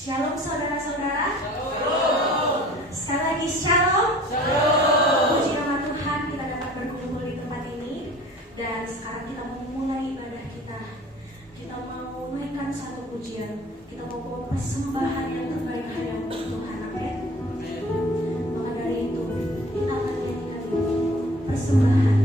Shalom saudara-saudara. Sekali lagi shalom. Puji nama Tuhan kita dapat berkumpul di tempat ini. Dan sekarang kita mau mulai ibadah kita. Kita mau menaikkan satu pujian. Kita mau bawa persembahan yang terbaik hanya untuk Tuhan. Amin. Maka dari itu kita akan nyanyikan persembahan.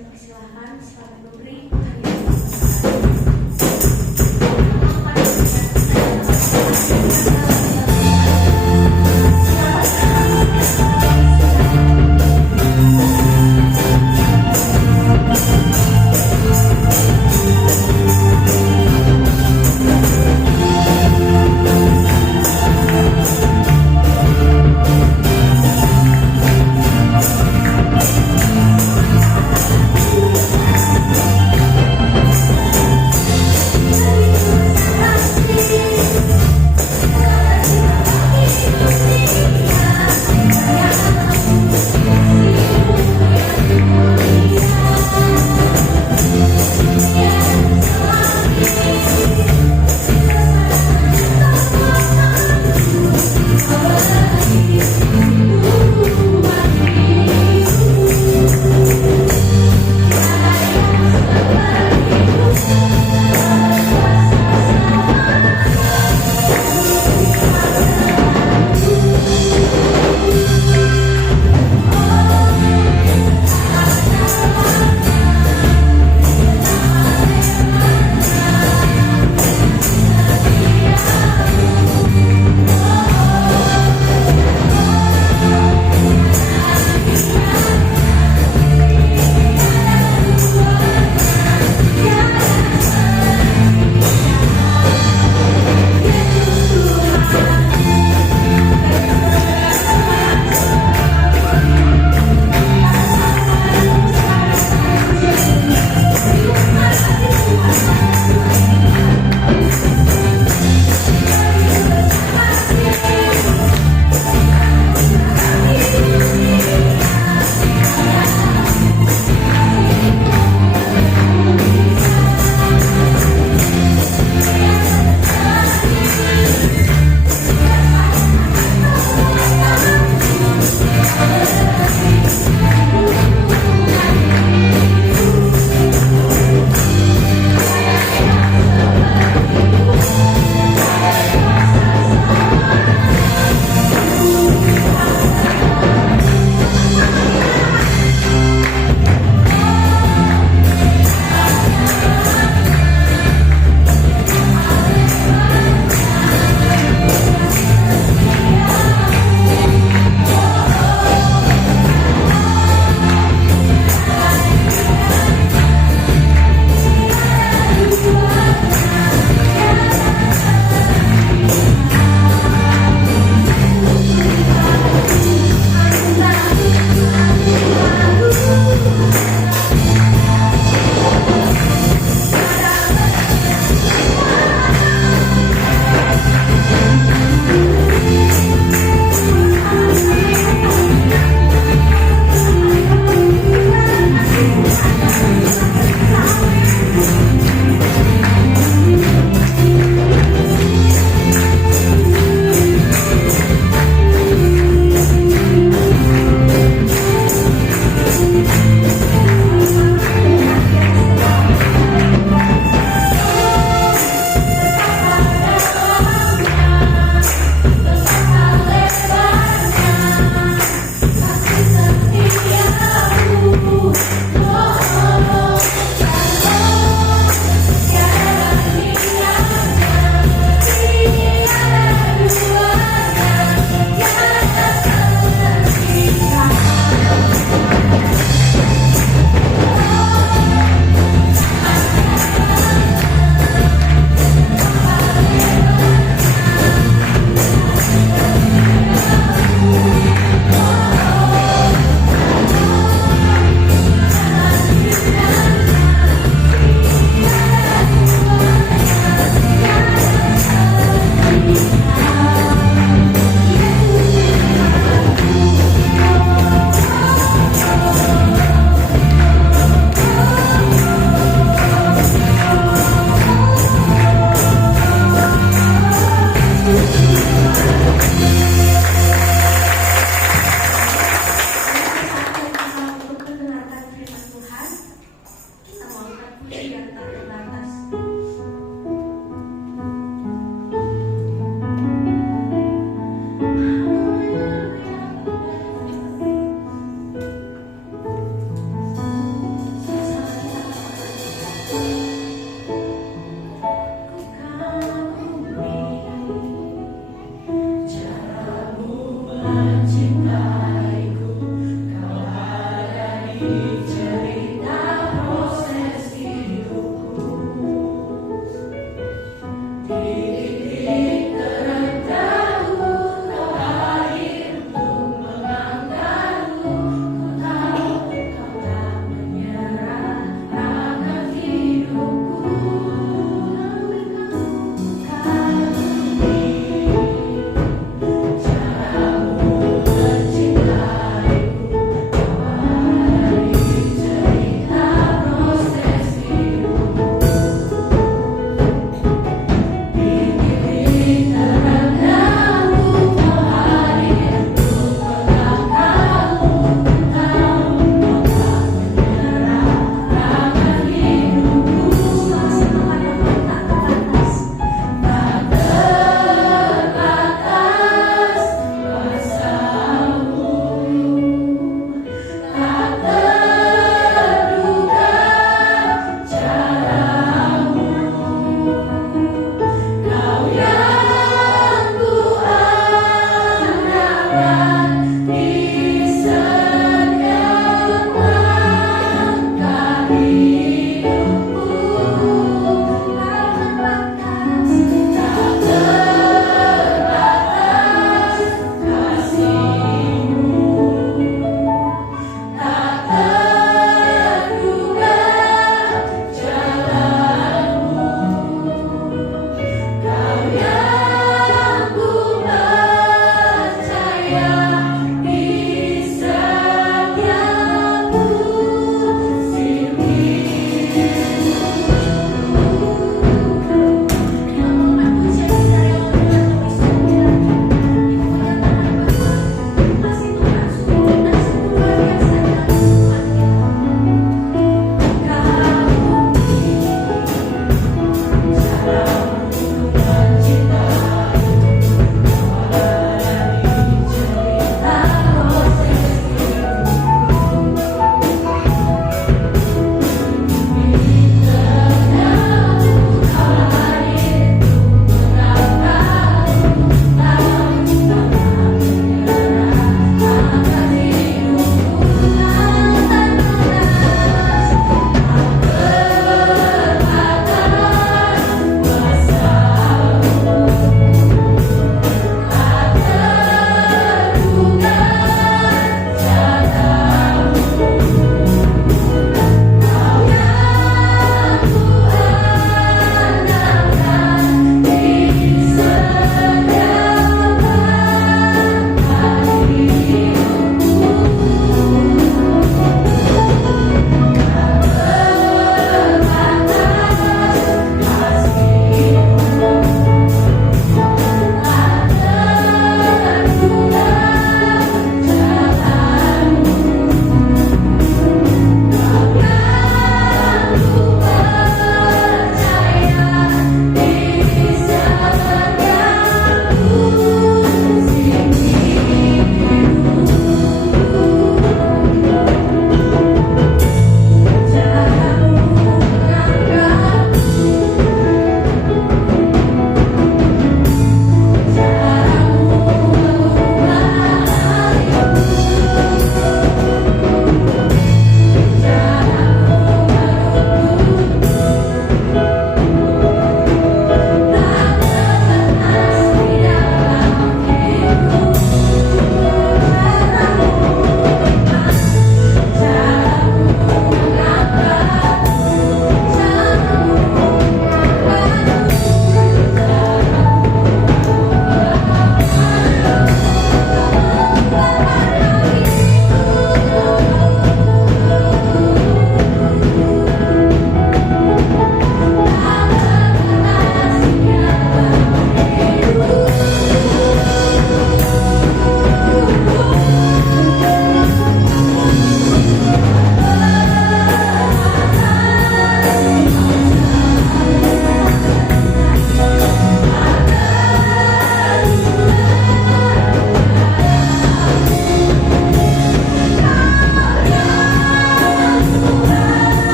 saya persilahkan selamat memberi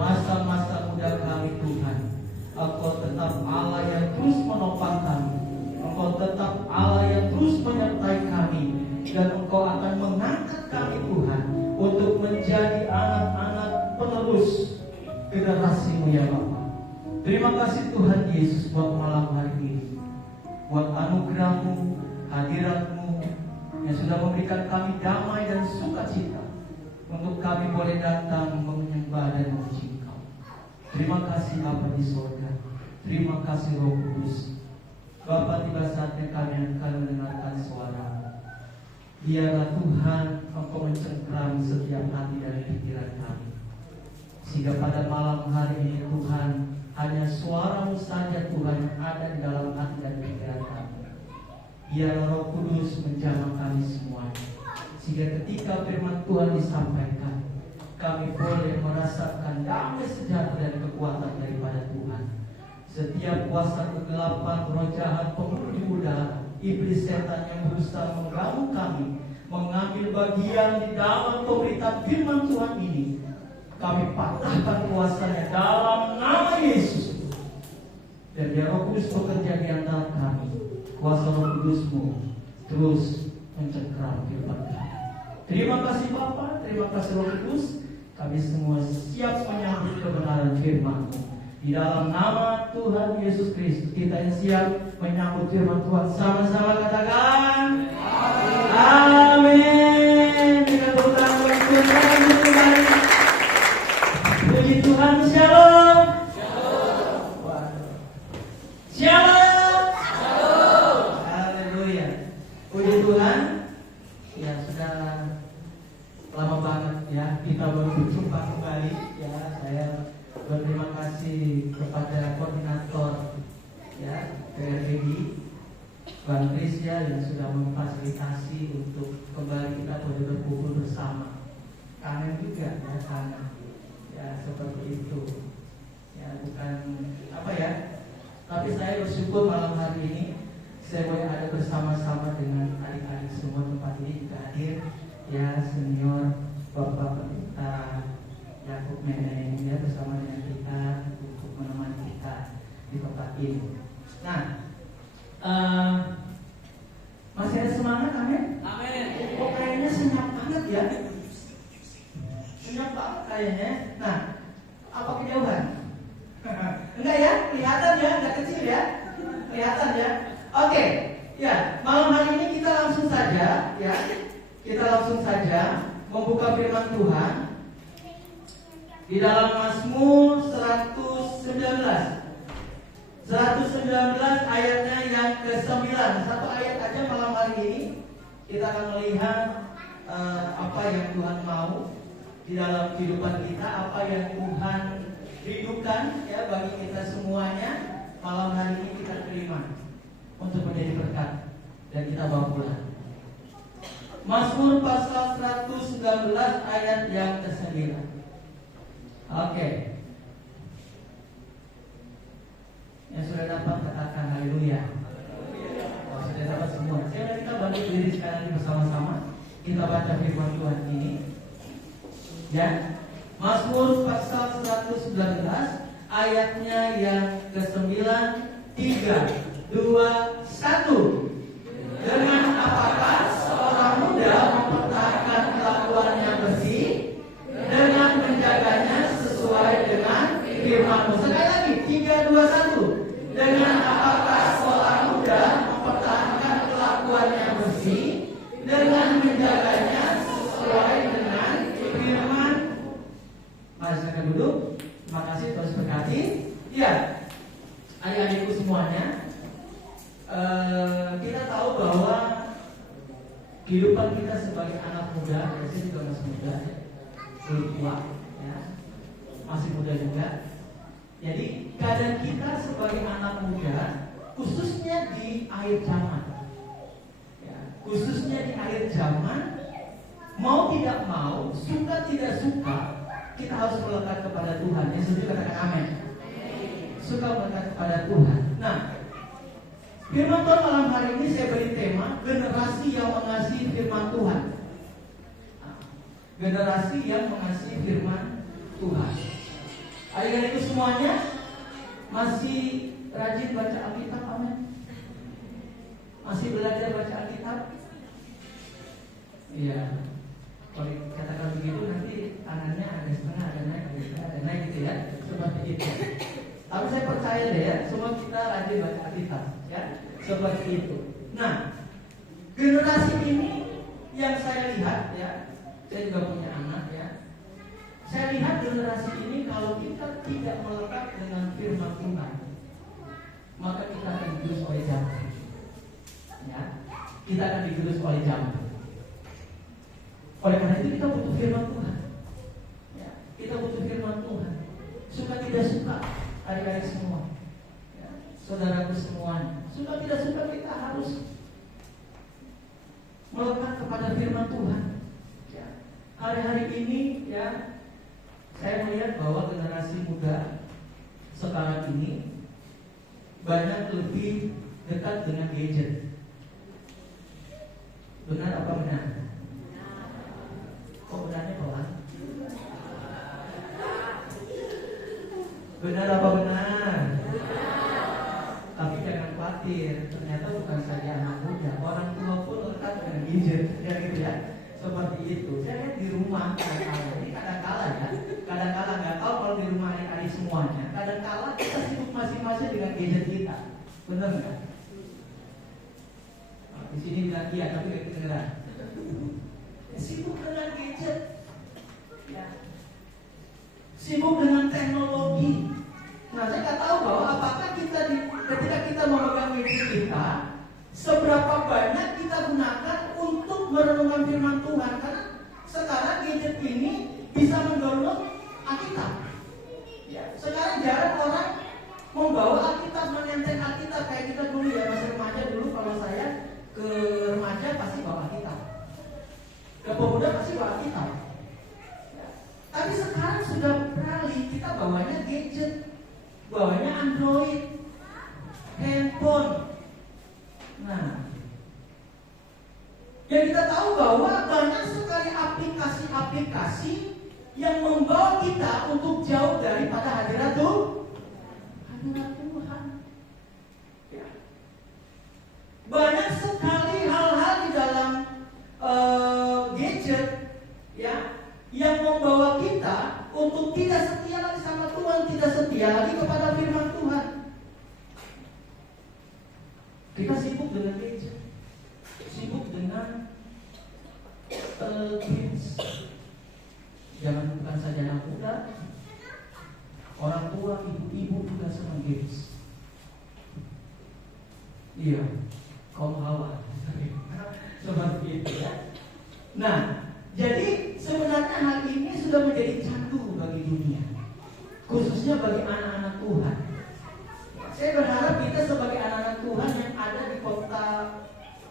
masa-masa muda kami Tuhan, Engkau tetap Allah yang terus menopang kami, Engkau tetap Allah yang terus menyertai kami, dan Engkau akan mengangkat kami Tuhan untuk menjadi anak-anak penerus generasi-Mu ya Bapa. Terima kasih Tuhan Yesus buat malam hari ini, buat anugerah-Mu, hadirat-Mu yang sudah memberikan kami damai dan sukacita untuk kami boleh datang menyembah dan memuji Engkau. Terima kasih Bapa di surga. Terima kasih Roh Kudus. Bapa, tiba saatnya kami akan mendengarkan suara. Biarlah Tuhan Engkau mencengkram setiap hati dan pikiran kami, sehingga pada malam hari ini Tuhan, hanya suara-Mu saja Tuhan yang ada di dalam hati dan pikiran kami. Biarlah Roh Kudus menjamah kami semuanya, sehingga ketika firman Tuhan disampaikan, kami boleh merasakan damai sejahtera dan kekuatan daripada Tuhan. Setiap kuasa kegelapan, roh jahat, penghulu di udara, iblis setan yang berusaha mengganggu kami, mengambil bagian di dalam pemberitaan firman Tuhan ini, kami patahkan kuasanya dalam nama Yesus. Dan biar Roh Kudus bekerja di antara kami. Kuasa Roh Kudus-Mu terus mencengkram firman kami. Terima kasih Bapa, terima kasih Roh Kudus. Kami semua siap menyambut kebenaran firman-Mu. Di dalam nama Tuhan Yesus Kristus, kita yang siap menyambut firman Tuhan. Sama-sama katakan amin. Dengan tepuk tangan bagi Tuhan kembali. Puji Tuhan, shalom. Shalom. Haleluya. Puji Tuhan. Ya, sudah lama banget ya kita baru berjumpa kembali. Ya, saya berterima kasih kepada koordinator ya PRBD Bang Kris ya, yang sudah memfasilitasi untuk kembali kita boleh berkumpul bersama. Kangen juga ya, kangen ya, seperti itu ya, bukan apa ya, tapi saya bersyukur malam hari ini saya boleh ada bersama-sama dengan adik-adik semua. Tempat ini juga hadir ya, senior Bapak Pendeta Yakub Neneng ya, bersama dengan kita untuk menemani kita di tempat ini. Nah, masih ada semangat, amin? Amin. Oh, kayaknya senyap banget ya, senyap banget kayaknya. Nah, apa kejauhan? Enggak ya, kelihatan ya, enggak kecil ya, kelihatan ya. Oke, ya, malam hari ini kita langsung saja ya, kita langsung saja membuka firman Tuhan di dalam Mazmur 119 ayatnya yang ke-9. Satu ayat aja malam hari ini kita akan melihat apa yang Tuhan mau di dalam kehidupan kita, apa yang Tuhan rindukan ya bagi kita semuanya. Malam hari ini kita terima untuk menjadi berkat dan kita bawa pulang. Mazmur pasal 119 ayat yang ke-9. Oke. Yang sudah dapat katakan haleluya. Oh, sudah dapat semua. Saya kita bangkit diri sekarang bersama-sama. Kita baca firman Tuhan ini. Ya. Mazmur pasal 119 ayatnya yang ke-9. 3, 2, 1. Dengan apakah seorang muda mempertahankan kelakuannya bersih, dengan menjaganya sesuai dengan firman-Mu. Sekali lagi, 3, 2, 1. Dengan apakah seorang muda mempertahankan kelakuannya bersih, dengan menjaganya sesuai dengan firman. Mari silakan duduk. Terima kasih, terus berkati. Ya, adik-adikku semuanya, kita tahu bahwa kehidupan kita sebagai anak muda, saya juga masih muda, belum tua, ya, masih muda juga. Jadi keadaan kita sebagai anak muda, khususnya di akhir zaman, ya, khususnya di akhir zaman, mau tidak mau, suka tidak suka, kita harus melekat kepada Tuhan. Yang setuju katakan amin. Suka melekat kepada Tuhan. Nah, firman Tuhan malam hari ini saya beri tema generasi yang mengasihi firman Tuhan. Generasi yang mengasihi firman Tuhan. Adik-adikku semuanya masih rajin baca Alkitab, amin? Masih belajar baca Alkitab? Iya. Kalau katakan begitu nanti tangannya ada setengah, ada naik, ada naik gitu ya, seperti itu. Tapi saya percaya deh ya, semua kita rajin baca Alkitab, ya, seperti itu. Nah, generasi ini yang saya lihat ya, saya juga punya anak ya. Saya lihat generasi ini kalau kita tidak melekat dengan firman Tuhan, maka kita akan digerus oleh jamur. Ya, kita akan digerus oleh jamur. Oleh karena itu kita butuh firman Tuhan. Ya, kita butuh firman Tuhan. Suka tidak suka, adik-adik semua, ya, saudaraku semuanya, suka tidak suka kita harus melekat kepada firman Tuhan. Ya, hari-hari ini ya, saya melihat bahwa generasi muda sekarang ini banyak lebih dekat dengan gadget. Benar apa benar? Kok benarnya pelan? Benar apa benar? Tapi jangan khawatir, ternyata bukan saja anak muda, orang tua pun lekat dengan gadget, ya gitu ya. Seperti itu. Saya lihat di rumah kadang-kala nggak tahu kalau di rumah adik-adik semuanya. Kadang-kala kita sibuk masing-masing dengan gadget kita, benar nggak? Di sini bilang iya, tapi nggak kedengeran. Sibuk dengan gadget, ya. Sibuk dengan teknologi. Nah, saya nggak tahu bahwa apakah ketika kita memegang gadget kita, seberapa banyak kita gunakan untuk merenungkan firman Tuhan. Karena sekarang gadget ini bisa mendownload Alkitab. Ya, sekarang jarang orang membawa Alkitab, menenteng Alkitab kayak kita dulu ya, masih remaja dulu. Kalau saya ke remaja pasti bawa Alkitab, ke pemuda pasti bawa Alkitab. Ya. Tapi sekarang sudah beralih, kita bawanya gadget, bawanya Android, handphone. Nah, yang kita tahu bahwa banyak sekali aplikasi-aplikasi yang membawa kita untuk jauh daripada hadirat Tuhan. Ya. Banyak sekali hal-hal di dalam gadget ya, yang membawa kita untuk tidak setia lagi sama Tuhan, tidak setia lagi kepada firman Tuhan. Kita sibuk dengan gadget, sibuk dengan games. Jangan bukan saja anak muda, orang tua, ibu-ibu juga senang games. Iya, kaum hawa seperti itu ya. Nah, jadi sebenarnya hal ini sudah menjadi candu bagi dunia, khususnya bagi anak-anak Tuhan. Saya berharap kita sebagai anak-anak Tuhan yang ada di kota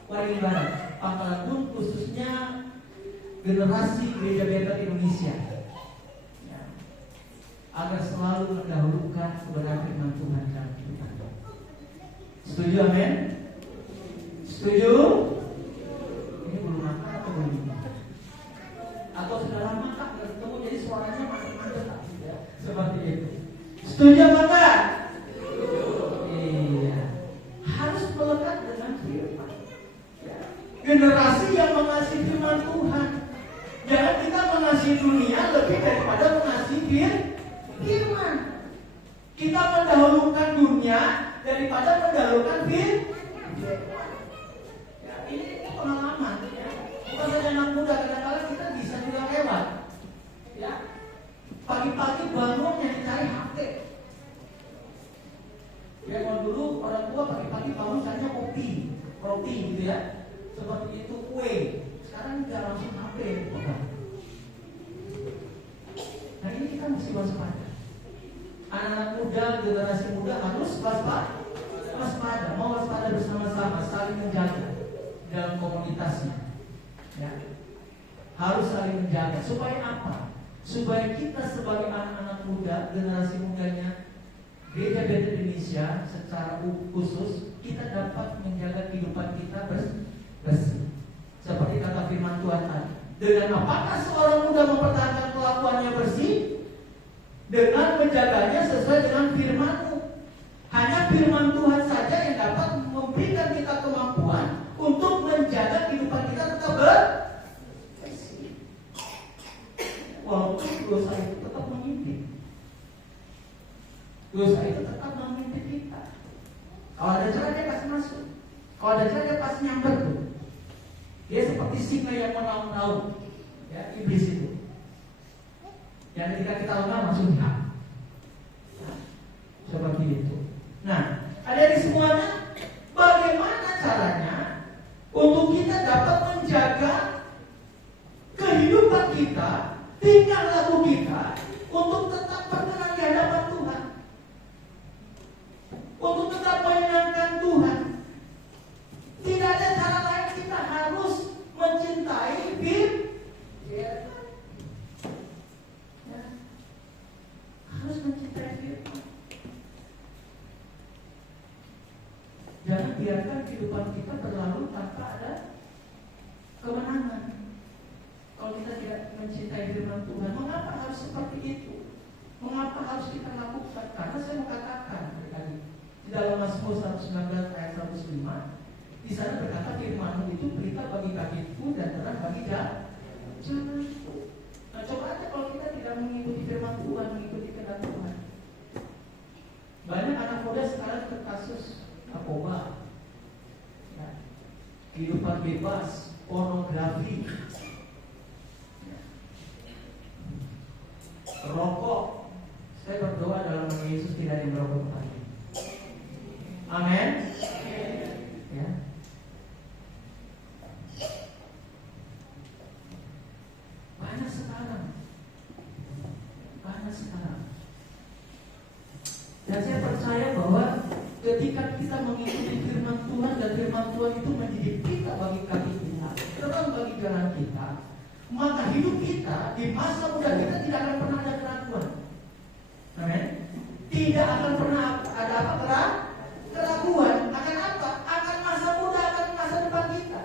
Waringin Barat, Pangkalan Bun, khususnya generasi Gereja Bethel Indonesia, ya, agar selalu mendahulukan kebenaran firman Tuhan dalam kita. Setuju, amin? Setuju? Ini belum makan atau belum? Atau sudah lama kak bertemu jadi suaranya mantap ya? Seperti itu. Setuju apa enggak? Iya. Harus melekat dengan firman. Ya. Generasi yang mengasihi firman Tuhan. Jangan kita mengasihi dunia lebih daripada mengasihi firman. Kita mendahulukan dunia daripada mendahulukan firman. Ya, ini pengalaman ya. Bukan saja anak muda, kadang-kadang kita bisa juga lewat. Ya. Pagi-pagi bangun yang dicari HP. Ya, kalau dulu orang tua pagi-pagi bangun carinya kopi, roti gitu ya. Seperti itu, kue. Sekarang tidak langsung HP. Nah, ini kita mesti waspada. Anak muda, generasi muda harus waspada. Mau waspada bersama-sama, saling menjaga dalam komunitasnya. Ya. Harus saling menjaga. Supaya apa? Supaya kita sebagai anak-anak muda, generasi mudanya Gereja Bethel Indonesia secara khusus, kita dapat menjaga kehidupan kita bersih. Seperti kata firman Tuhan tadi. Dengan apakah seorang muda mempertahankan kelakuannya bersih? dengan menjaganya sesuai dengan firman-Mu. Hanya firman Tuhan saja yang dapat memberikan kita kemampuan untuk menjaga kehidupan kita tetap bersih. Walaupun dosa itu tetap mengintip. Dosa itu tetap mengintip kita. Kalau ada celah dia pasti masuk. Kalau ada celah dia pasti nyamper tuh. Dia seperti singa yang menaun-naun. Ya, iblis itu. Yang ketika kita lengah langsung hak. Seperti itu. Nah, ada di semuanya. Bagaimana caranya untuk kita dapat menjaga kehidupan kita, tingkah laku kita untuk tetap berkenan di hadapan Tuhan, untuk tetap menyenangkan Tuhan. Tidak ada cara lain, kita harus mencintai firman. Harus mencintai firman. Jangan biarkan kehidupan kita berlalu tanpa ada kemenangan. Kalau kita tidak mencintai firman Tuhan, mengapa harus seperti itu? Mengapa harus kita lakukan? Karena saya mau katakan tadi di dalam Mazmur 119 ayat 105, di sana berkata firman-Mu itu berita bagi kakiku dan terang bagi jalanku. Nah, coba aja kalau kita tidak mengikuti firman Tuhan, mengikuti kehendak Tuhan. Banyak anak muda sekarang terkasus narkoba, ya, kehidupan bebas, pornografi, ya, rokok. Saya berdoa dalam nama Yesus tidak ada yang merokok lagi. Amin. Ya. Banyak sekarang. Dan saya percaya bahwa ketika kita mengikuti firman Tuhan dan firman Tuhan itu menjadi pita bagi kaki kita, terang bagi jalan kita, maka hidup kita di masa muda kita tidak akan pernah ada keraguan. Amin. Tidak akan pernah ada apa? Keraguan. Akan apa? Akan masa muda, akan masa depan kita.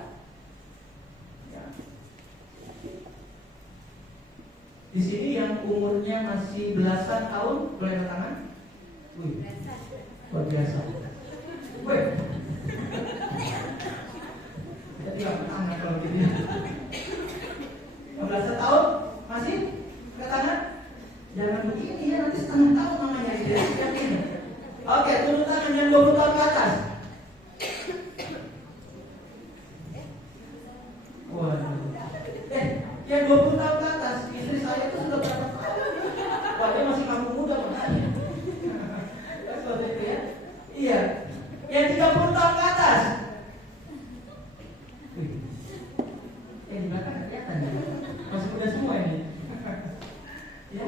Ya. Di sini yang umurnya masih belasan tahun boleh angkat tangan? Wih, luar biasa. Wih, jadi angkat tangan kalau gitu ya. 15 tahun masih angkat tangan? Jangan begini ya, nanti setengah tahun namanya ya. Oke, turun tangan yang 20 tahun ke atas. Waduh. Yang 20 tahun ke atas, istri saya itu sudah berapa tahun? Wah, dia masih kamu muda makanya. Seperti itu ya. Iya. Yang 30 tahun ke atas. Wih. Yang di belakang kelihatan ya. Masih muda semua ini. Ya.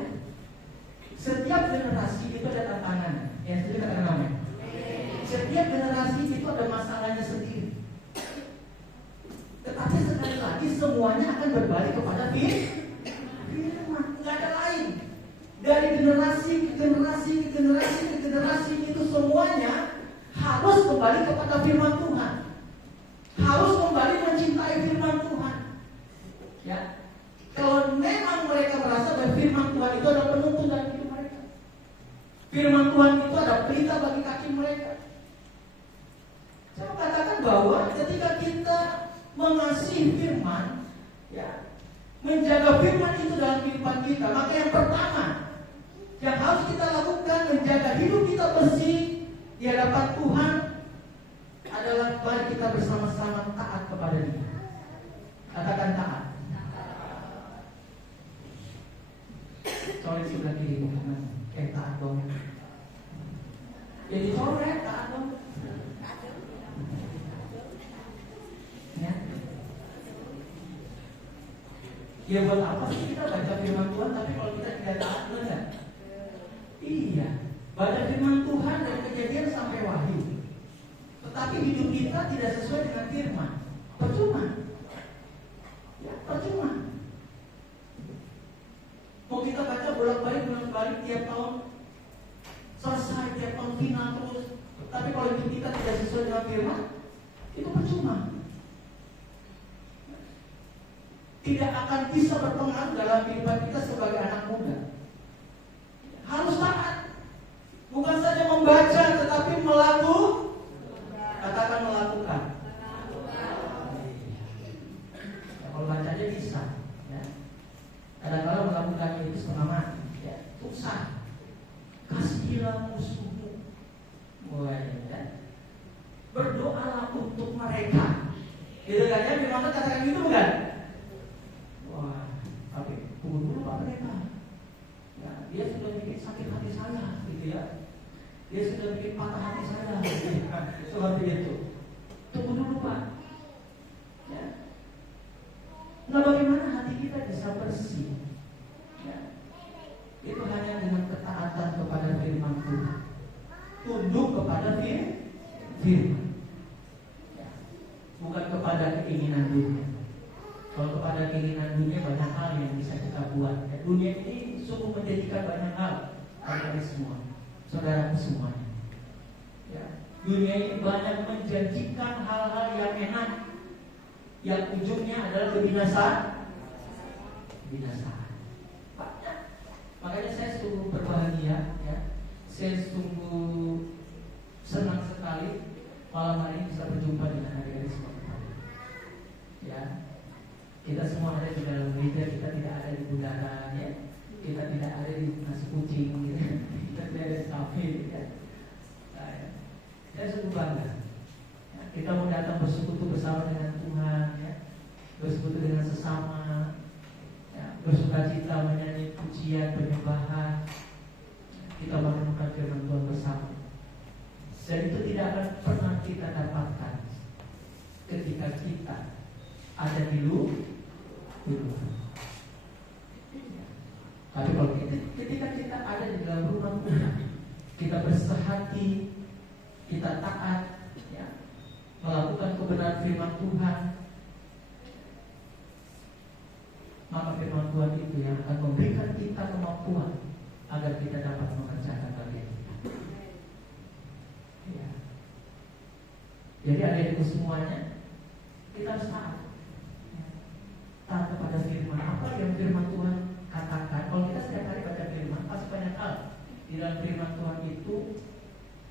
Setiap generasi itu ada tantangan. Yang setuju katakan namanya. Setiap generasi itu ada masalahnya sendiri. Tetapi sekali lagi semuanya akan berbalik kepada firman. Nggak ada lain. Dari generasi ke generasi ke generasi ke generasi itu semuanya harus kembali kepada firman Tuhan. Harus kembali mencintai firman Tuhan. Ya. Kalau memang mereka merasa bahwa firman Tuhan itu adalah penuntun dalam hidup mereka, firman Tuhan itu adalah pelita bagi kaki mereka. Saya katakan bahwa ketika kita mengasihi firman, ya, menjaga firman itu dalam kehidupan kita, maka yang pertama yang harus kita lakukan menjaga hidup kita bersih di hadapan Tuhan adalah mari kita bersama-sama taat kepada Dia. Katakan taat. Coret sebelah kiri bukan taat dong. Jadi coret taat dong. Ya. Ya buat apa sih kita baca firman Tuhan tapi kalau kita tidak taat, benar? Iya. Baca firman Tuhan dari Kejadian sampai Wahyu, tetapi hidup kita tidak sesuai dengan firman, percuma. Ya, percuma. Mau kita baca bolak-balik tiap tahun, selesai tiap tahun final terus, tapi kalau hidup kita tidak sesuai dengan firman, itu percuma. Tidak akan bisa berpengaruh dalam kehidupan kita sebagai anak muda. jadilah musuhmu. Wah, ya. Berdoalah untuk mereka. Gitu kan ya, memang katakan gitu bukan? Wah, tapi tunggu dulu Pak mereka. Ya, dia sudah bikin sakit hati saya, gitu ya. Dia sudah bikin patah hati saya, gitu ya. Seperti itu. Tunggu dulu Pak. Ya. Nah, bagaimana hati kita bisa bersih? Ya. Itu hanya dengan ketaatan kepada firman Tuhan. Tunduk kepada firman. Ya. Bukan kepada keinginan dunia. Kalau kepada keinginan dunia banyak hal yang bisa kita buat. Ya, dunia ini sungguh menjadikan banyak hal bagi semua, saudara semuanya. Ya, dunia ini banyak menjanjikan hal-hal yang enak, yang ujungnya adalah kebinasaan. Banyak. Makanya saya sungguh berbahagia, ya. Saya sungguh senang sekali malam hari ini bisa berjumpa dengan adik-adik semua. Ya. Kita semua ada di dalam gereja, kita tidak ada di bundaran, ya. Kita tidak ada di nasi kucing, gitu. Kita tidak ada di kafe, ya. Nah, ya. Saya sungguh bangga. Ya, kita mau datang bersekutu bersama dengan Tuhan, ya. Bersekutu dengan sesama, ya. Bersukacita menyanyi pujian penyembahan. Kita menemukan firman Tuhan bersama. Dan itu tidak akan pernah kita dapatkan ketika kita ada di luar. Tapi kalau ketika kita ada di dalam rumah Tuhan, kita bersehati, kita taat, ya, melakukan kebenaran firman Tuhan, maka firman Tuhan itu yang akan memberikan kita kemampuan agar kita dapat mengerjakan bagian kita. Ya. Jadi adik-adikku semuanya, kita harus taat. Taat kepada firman. Apa yang firman Tuhan katakan? Kalau kita setiap hari baca firman, pasti banyak hal di dalam firman Tuhan itu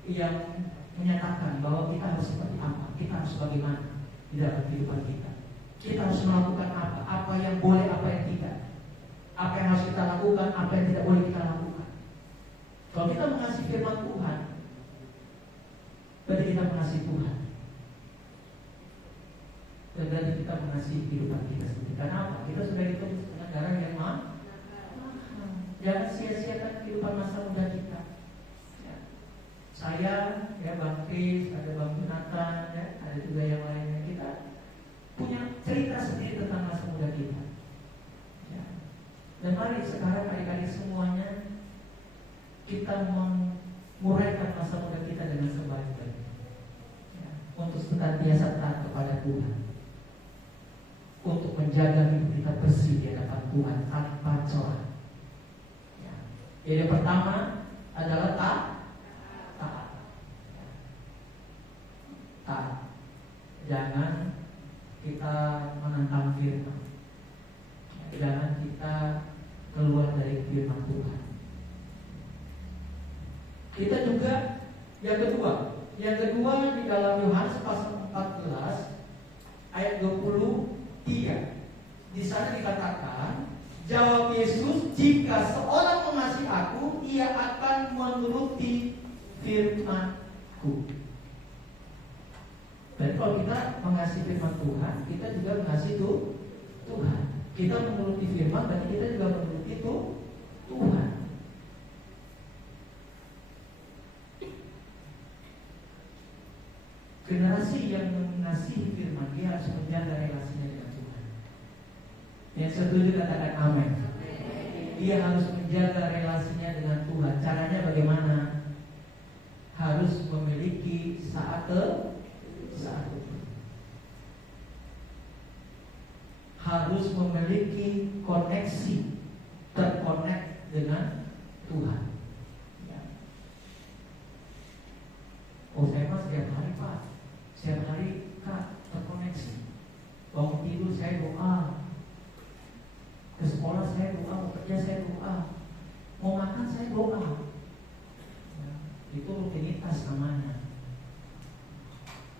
yang menyatakan bahwa kita harus seperti apa, kita harus bagaimana di dalam kehidupan kita. Kita harus melakukan apa yang boleh, apa yang tidak, apa yang harus kita lakukan, apa yang tidak boleh kita lakukan. Kalau kita mengasihi firman Tuhan, berarti kita mengasihi Tuhan. Dan berarti kita mengasihi kehidupan kita sendiri. Karena apa? Kita sudah ditebus dengan darah yang mahal. Jangan sia-siakan kehidupan masa muda kita. Ya. Saya, ya Bang Kris, ada Bang Jonathan, ya, ada juga yang lainnya. Kita punya cerita sendiri tentang masa muda kita. Ya. Dan mari sekarang adik-adik semuanya, kita menguraikan masa muda kita dengan sebaik-baiknya, ya, untuk senantiasa taat kepada Tuhan, untuk menjaga hidup kita bersih di hadapan Tuhan tanpa celah. Ya. Jadi yang pertama adalah taat. Jangan kita menentang firman. Jangan kita keluar dari firman Tuhan. Kita juga yang kedua di dalam Yohanes pasal 14 ayat 23. Di sana dikatakan, jawab Yesus, jika seorang mengasihi aku, ia akan menuruti firman-Ku. Dan kalau kita mengasihi firman Tuhan, kita juga mengasihi Tuhan. Kita menuruti firman, berarti kita juga menuruti Tuhan. Generasi yang mengasihi firman, dia harus menjaga relasinya dengan Tuhan. Yang setuju katakan amin. Dia harus menjaga relasinya dengan Tuhan. Caranya bagaimana? Harus memiliki saat itu. Harus memiliki koneksi, terkonek dengan Tuhan. Ya. Oh, saya mas setiap hari Pak, setiap hari Kak terkoneksi. Bangun tidur saya doa, ke sekolah saya doa, mau kerja saya doa, mau makan saya doa. Ya, itu rutinitas namanya.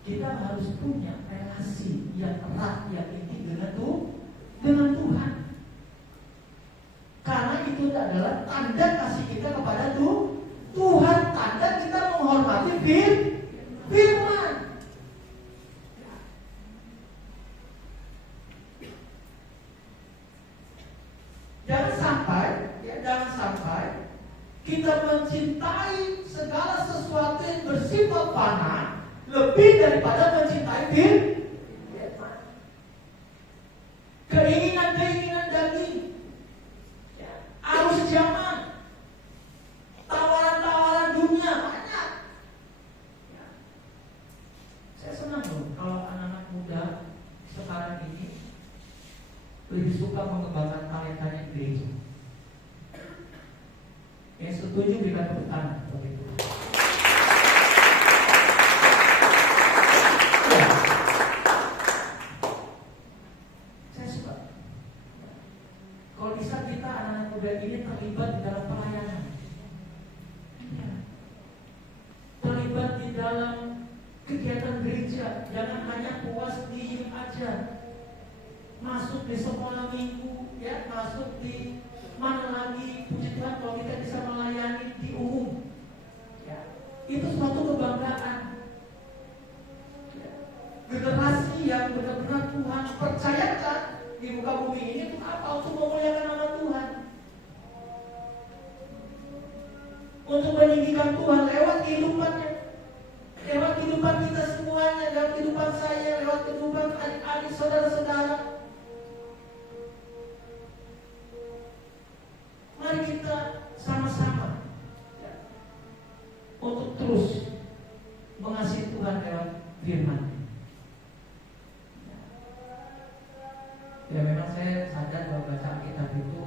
Kita harus punya relasi yang erat, yang intim dengan Tuhan. Karena itu adalah tanda kasih kita kepada Tuhan. mencintai segala sesuatu yang bersifat fana lebih daripada mencintai firman. Keinginan-keinginan daging, arus zaman, tawaran-tawaran dunia banyak. Saya senang loh kalau anak-anak muda sekarang ini lebih suka mengembangkan talentanya di gereja. Yang setuju berikan tepuk tangan begitu. Ya. Saya suka. Kalau bisa kita anak-anak muda ini terlibat di dalam pelayanan, terlibat di dalam kegiatan gereja, jangan hanya puas diem aja. Masuk di sekolah minggu, ya, masuk di mana lagi, puji Tuhan kalau kita bisa melayani di umum, ya, itu suatu kebanggaan. Ya. Generasi yang benar-benar Tuhan percayakan di muka bumi ini untuk apa? Untuk memuliakan nama Tuhan, untuk meninggikan Tuhan lewat kehidupannya, lewat kehidupan kita semuanya, lewat kehidupan saya, lewat kehidupan adik-adik, saudara-saudara. Mari kita sama-sama, ya, untuk terus mengasihi Tuhan lewat firman. Ya, memang saya sadar bahwa baca Alkitab itu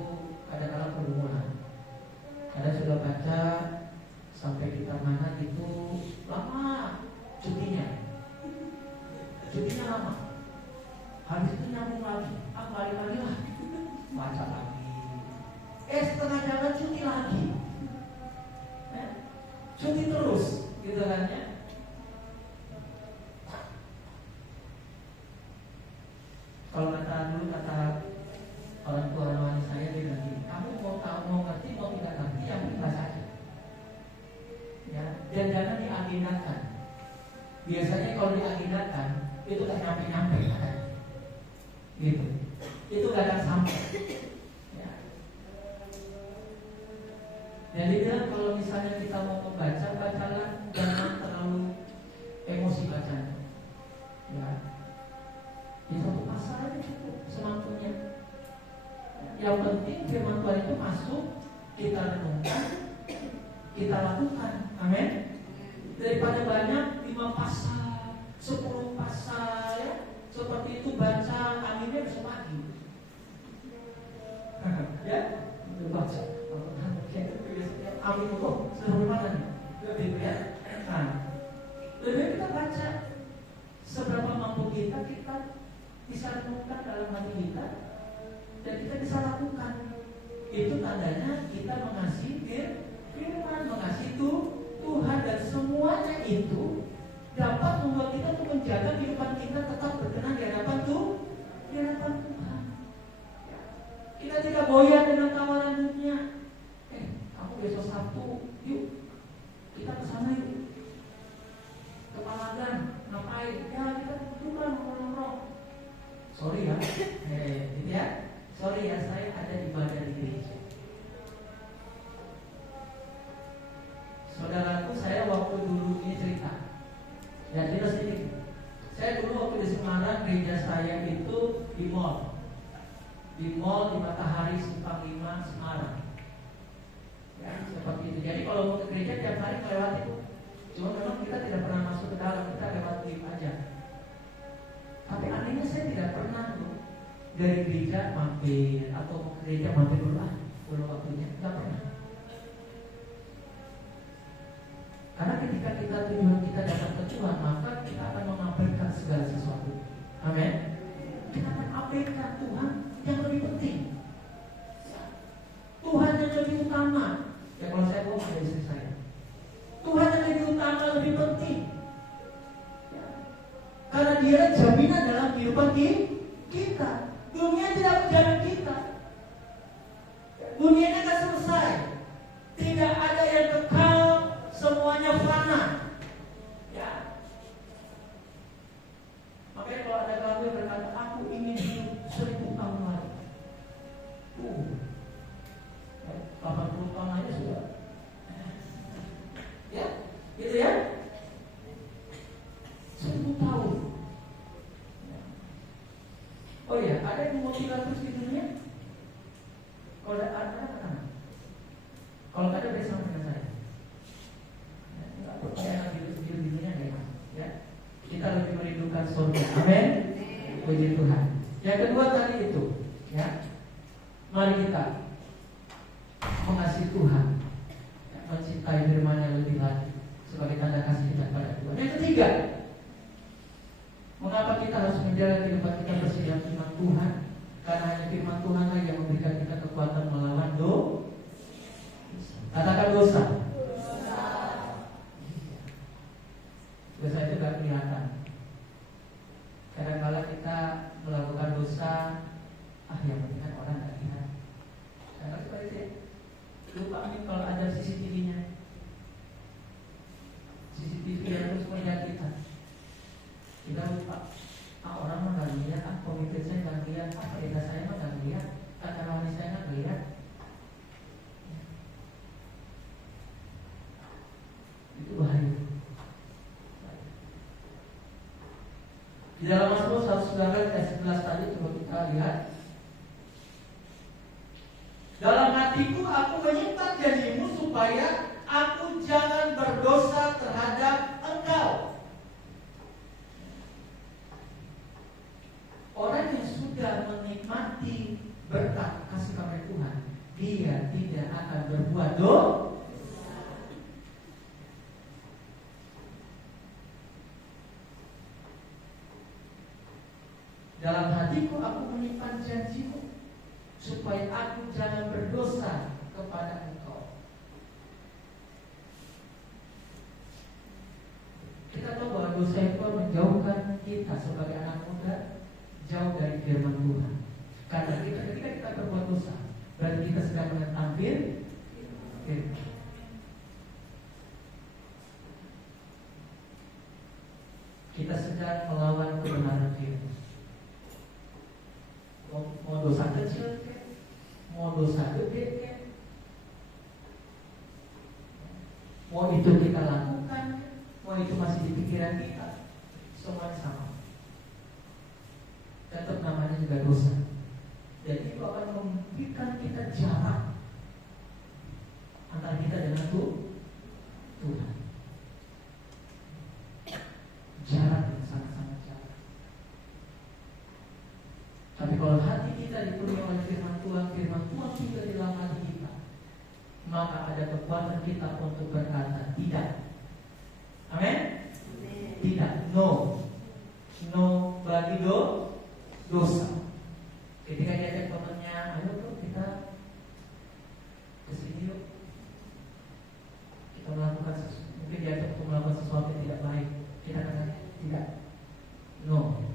kadang-kadang pergumulan. Kadang sudah baca sampai kita mana gitu lama cutinya lama. Habis itu nyambung lagi, balik lagi lah, baca lagi. Setengah jalan cuti lagi, cuti terus, gitu kan ya. Kalau kata orang tua saya dia bilang gini, kamu mau tahu, mau ngerti, mau tidak ngerti, yang penting baca aja. Ya, dan jangan diagendakan. Biasanya kalau diagendakan itu tak nyampe-nyampe, gitu. Itu kadang sampai. Jadi bilang kalau misalnya kita mau membaca, bacalah jangan terlalu emosi bacanya. Ya, di satu pasal aja cukup semampunya. Yang penting firman Tuhan itu masuk, kita renungkan, kita lakukan. Amin. Daripada banyak 5 pasal, 10 pasal, ya, seperti itu baca, anginnya besok pagi. Ya, baca. Amin itu seluruh mana nih? Lebih ya. Nah, lebih kita baca seberapa mampu kita bisa renungkan dalam hati kita dan kita bisa lakukan. Itu tandanya kita mengasihi firman, mengasihi Tuhan, dan semuanya itu dapat membuat kita untuk menjaga kehidupan kita tetap berkenan di hadapan Tuhan. Kita tidak goyah dengan tawaran dunia. Besok Sabtu, yuk kita ke sana yuk, ke Palagan, ngapain? Ya kita duduk nongkrong. Sorry ya, gitu ya. Sorry ya, saya ada ibadah di gereja. Saudaraku, saya waktu dulu ini cerita, ya cerita sedikit. Saya dulu waktu di Semarang, gereja saya itu di mall di Matahari Simpang 5 Semarang. Ya, seperti itu. Jadi kalau mau ke gereja tiap hari melewati itu. Cuma memang kita tidak pernah masuk ke dalam, kita lewat lift aja. Tapi anehnya saya tidak pernah tuh dari gereja mampir atau mau ke gereja mampir dulu belum waktunya, tidak pernah. Karena ketika kita tujuan kita datang ke Tuhan, maka kita akan mengabaikan segala sesuatu. Amin. Kita akan abaikan Tuhan yang lebih penting. Tuhan yang lebih utama. Ya kalau saya bohong ada istri saya. Tuhan yang lebih utama, lebih penting. Ya. Karena dia jaminan dalam kehidupan kita. Dunia tidak menjamin kita. Dunia ini akan selesai. Tidak ada yang kekal, semuanya fana. Ya. Makanya kalau ada kamu yang berkata, aku ingin hidup 1000 tahun lagi. 80 tahun aja sudah. puji Tuhan. Yang kedua tadi itu, ya, mari kita mengasihi Tuhan, ya, mencintai firman-Nya lebih lagi sebagai tanda kasih kita pada Tuhan. Yang ketiga, mengapa kita harus menjaga kehidupan kita bersih dalam firman Tuhan? Karena hanya firman Tuhan lah yang memberikan kita kekuatan melawan dosa. Katakan dosa. Dosa itu gak kelihatan. Kadang-kadang kita melakukan dosa, yang penting kan orang gak lihat. Kadang-kadang seperti itu. Lupa nih kalau ada CCTV-nya. CCTV yang terus melihat kita. Kita lupa. Orang mah gak lihat, pemimpin saya gak lihat, cerita saya mah gak lihat, kata rohani saya gak lihat. Itu bahaya. Di dalam Mazmur 119 ayat 11 tadi coba kita lihat. Dalam hatiku aku menyimpan janjimu supaya aku jangan berdosa terhadap Engkau. Orang yang sudah menikmati berkat kasih karunia Tuhan, dia tidak akan berbuat dosa. Dalam hatiku aku menyimpan janjimu supaya aku jangan berdosa kepada Engkau. Kita tahu bahwa dosa itu menjauhkan kita sebagai anak muda jauh dari firman Tuhan. Karena ketika kita berbuat dosa, berarti kita sedang menentang firman. Kita sedang melawan kebenaran firman. Mau dosa kecil, mau dosa gede, mau itu kita lakukan, mau itu masih di pikiran kita, semuanya sama. Tetap namanya juga dosa. Jadi itu akan memberikan kita jarak antara kita dengan Tuhan. Jarak yang sangat-sangat jarak. Tapi kalau hati kita dipenuhi oleh firman Tuhan juga di dalam hati kita, maka ada kekuatan kita untuk berkata tidak. Amin? Tidak. No bagi dosa. Ketika dia ajak temannya, ayo tuh kita kesini yuk, kita melakukan sesuatu. Mungkin dia ajak untuk melakukan sesuatu yang tidak baik, kita katakan tidak. No.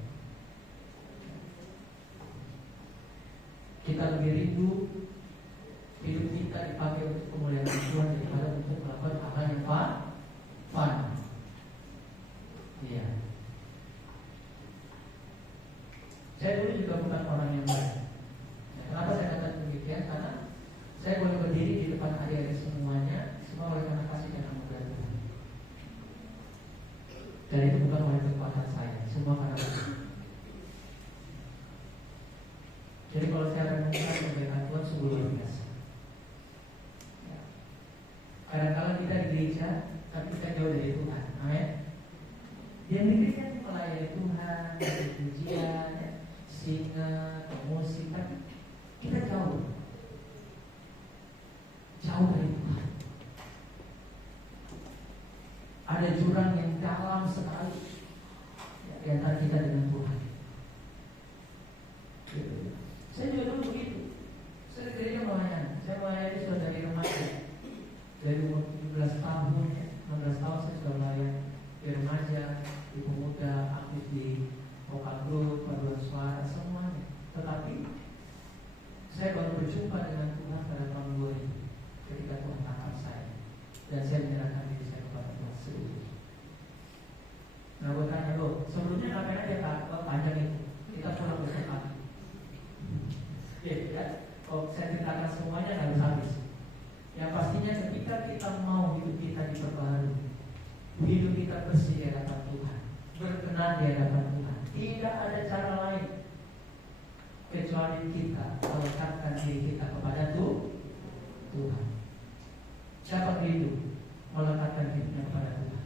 Kita lebih rindu hidup kita dipakai untuk kemuliaan Tuhan daripada untuk melakukan hal yang fana. Iya. Saya dulu juga bukan orang yang baik. Kenapa saya katakan demikian? Karena saya boleh berdiri di depan adik-adik semuanya, semua oleh karena kasih dan anugerah Tuhan. Dan itu bukan oleh kekuatan saya, semua karena kasih. Jadi kalau saya renungkan kebaikan Tuhan sungguh luar biasa. Kadang-kadang kita di gereja, tapi kita jauh dari Tuhan. Amin. Dia mikirkan melayani Tuhan, pujian, singa, musik, tapi kita jauh dari Tuhan. Ada jurang yang dalam sekali di antara kita dengan Tuhan. Saya juga dulu begitu. Saya di gereja melayani. Saya melayani sudah dari remaja. Dari umur 17 tahun, 16 tahun saya sudah melayani di remaja, di pemuda, aktif di vokal grup, paduan suara, semuanya. Tetapi saya baru berjumpa dengan Tuhan pada tahun 2000 ketika Tuhan tangkap saya dan saya menyerahkan diri saya kepada Tuhan seluruhnya. Nah, gue tanya lo, sebelumnya ngapain aja Pak? Panjang itu. Kita pulang besok pagi. Ya, kalau saya ceritakan semuanya nggak bisa habis. Yang pastinya ketika kita mau hidup kita diperbaharui, hidup kita bersih di hadapan Tuhan, berkenan di hadapan Tuhan, tidak ada cara lain kecuali kita melekatkan diri kita kepada Tuhan. Siapa hidup melekatkan dirinya kepada Tuhan?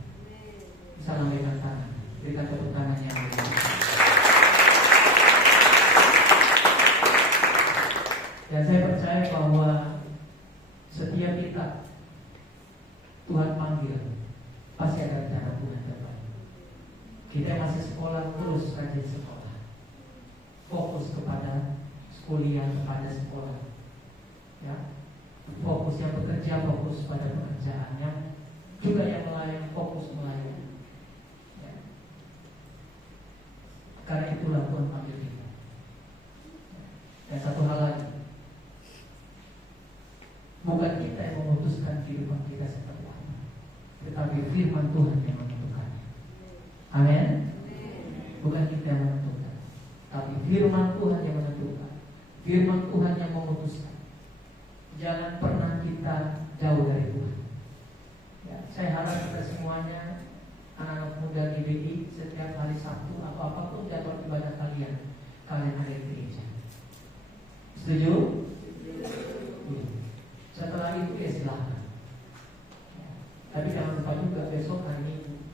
Bisa lambaikan tangan, berikan tepuk tangan yang baik. Tuhan panggil, pasti ada rencana Tuhan terbaik. Kita yang masih sekolah, terus rajin sekolah, fokus kepada kuliah, kepada sekolah, ya. Fokus yang bekerja, fokus pada pekerjaannya, juga yang melayani, fokus melayani, ya. Karena itulah Tuhan panggil kita. Dan satu hal lagi, bukan kita yang memutuskan kehidupan kita seperti apa, tetapi firman Tuhan yang menentukannya. Amin. Bukan kita yang menentukan, tapi firman Tuhan yang menentukan. Firman Tuhan yang memutuskan. Jangan pernah kita jauh dari Tuhan, ya. Saya harap kita semuanya, anak-anak muda GBI, setiap hari Sabtu atau apapun jadwal ibadah kalian ada di gereja. Setuju? Setelah itu ya silakan, ya. Tapi jangan lupa juga besok hari Minggu,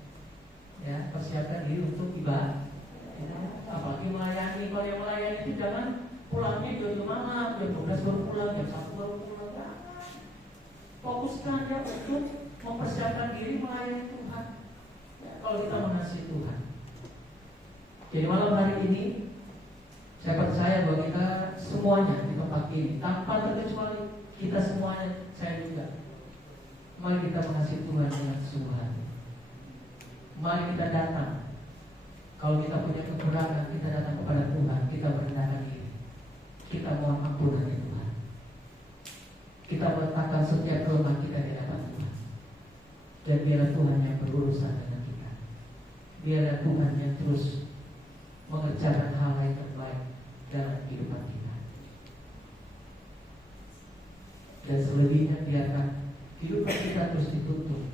ya, persiapkan diri untuk ibadah, ya. Apalagi melayani. Kalau yang melayani itu jangan pulangnya jam mana, jam 12 baru pulang, jam 1 baru pulang. Fokuskan ya untuk mempersiapkan diri melayani Tuhan, ya, kalau kita mengasihi Tuhan. Jadi malam hari ini saya percaya bahwa kita semuanya di tempat ini tanpa terkecuali, kita semuanya, saya juga, mari kita mengasihi Tuhan dengan sungguh hati. Mari kita datang. Kalau kita punya kekurangan, kita datang kepada Tuhan, kita merendahkan diri, kita mohon ampun dari Tuhan. Kita meletakkan setiap kelemahan kita di hadapan Tuhan. Dan biarlah Tuhan yang berurusan dengan kita. Biarlah Tuhan yang terus mengerjakan hal yang terbaik dalam kehidupan kita. Dan selebihnya biarkan kehidupan kita terus dituntun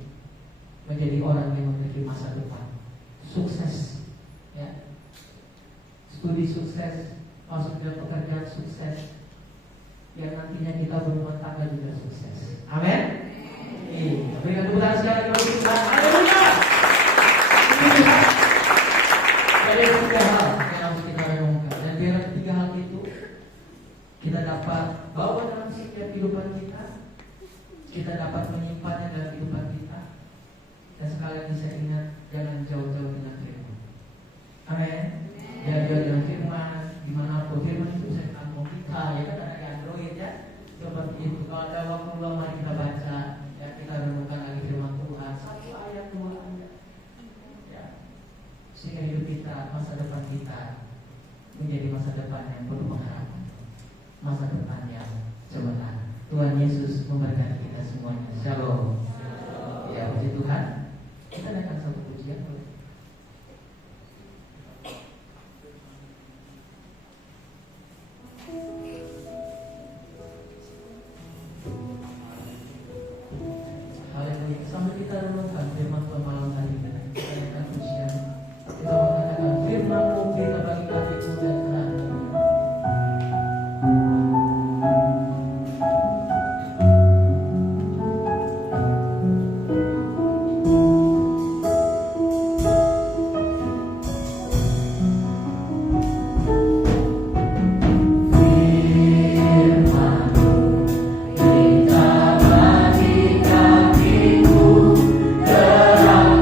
menjadi orang yang memiliki masa depan sukses, ya. Studi sukses, masuk dalam pekerjaan sukses, yang nantinya kita berumah tangga juga sukses. Amin. Berikan tepuk tangan sekali lagi Tuhan. Haleluya. Jadi ada 3 hal yang harus kita renungkan, dan biar 3 hal itu kita dapat bawa dalam setiap kehidupan kita, kita dapat menyimpannya dalam kehidupan kita. Dan sekali lagi saya ingat, jangan jauh-jauh dengan firman. Amin. Jangan jauh dengan firman, dimanapun firman itu saya kantong kita, ya kan, ada di Android, ya. Seperti itu. Kalau ada waktu luang, mari kita baca, ya, kita renungkan lagi firman Tuhan, 1 ayat 2 ayat, ya. Sehingga hidup kita, masa depan kita menjadi masa depan yang penuh pengharapan, masa depan yang cemerlang. Tuhan Yesus memberkati kita semuanya. Shalom. Ya, puji Tuhan. Kita akan satu pujian. Haleluya. Sambil kita renungkan firman Tuhan malam hari ini, kita akan pujian. Kita mengatakan firman-Mu kita bagi kami dan terang. Kita bagi kakiku terang.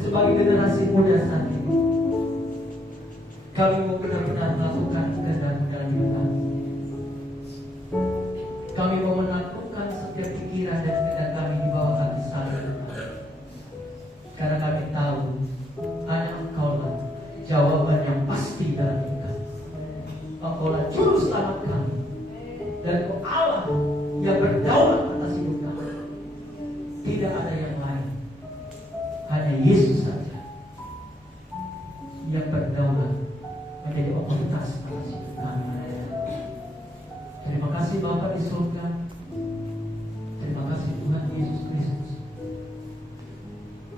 Sebagai generasi muda saat ini, kami mau benar-benar melakukan kehendak dalam hidup kami. Kami mau melakukan setiap pikiran dan kehendak kami di bawah kaki Tuhan. Karena kami tahu hanya Engkaulah jawaban yang pasti dalam hidup kami. Engkaulah juru selamat kami, dan Engkau Allah yang berdaulat atas hidup kami. Tidak ada yang lain, hanya Yesus saja yang berdaulat menjadi otoritas atas hidup kami. Terima kasih Bapa di surga. Terima kasih Tuhan Yesus Kristus.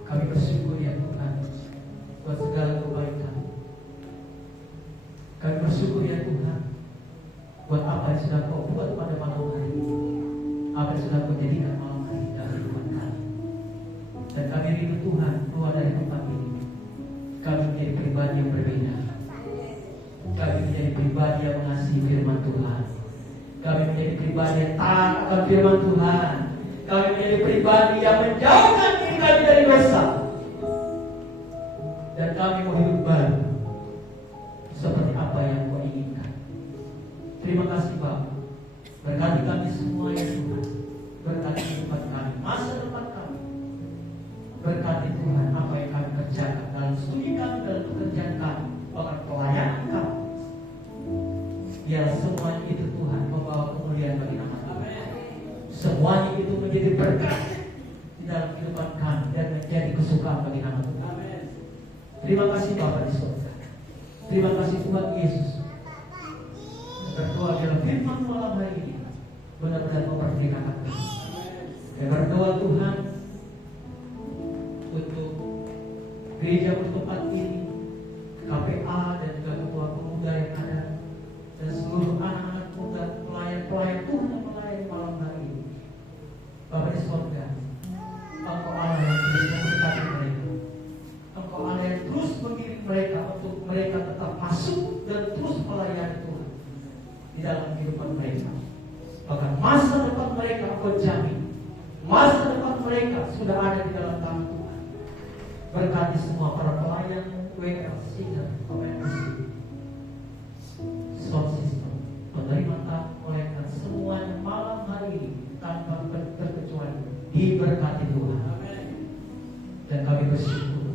Kami bersyukur ya Tuhan buat segala kebaikan. Kami bersyukur ya Tuhan buat apa yang sudah Kau buat pada malam hari ini, apa yang sudah Kau jadikan malam hari dalam kehidupan kami. Dan kami rindu Tuhan keluar dari tempat ini, kami menjadi pribadi yang berbeda. Kami menjadi pribadi yang mengasihi firman Tuhan. Kami menjadi pribadi yang taat akan firman Tuhan. Kami menjadi pribadi yang menjauhkan diri kami dari dosa. Dan kami mau hidup baru seperti apa yang Kau inginkan. Terima kasih Bapak. Berkati kami semua ya Tuhan. Berkati kehidupan kami, masa depan kami. Berkati Tuhan apa yang kami kerjakan dalam studi kami, dalam pekerjaan kami, bahkan pelayanan kami. Biar semuanya itu Tuhan membawa kemuliaan bagi nama Tuhan. Semuanya itu menjadi berkat di dalam kehidupan kami dan menjadi kesukaan bagi nama Tuhan. Terima kasih Bapa di surga. Terima kasih Tuhan Yesus. Berdoa dalam firman malam hari ini benar-benar memerdekakan kami. Dan berdoa Tuhan untuk gereja bertempat ini, KPA dan juga ketua pemuda yang ada, dan seluruh anak-anak muda pelayan-pelayan Tuhan yang melayani malam hari ini. sudah ada di dalam tangan Tuhan. Berkati semua para pelayan WL, singer, OMC, sound system, penerima tamu, melainkan semuanya malam hari ini tanpa terkecuali diberkati Tuhan. Dan kami bersyukur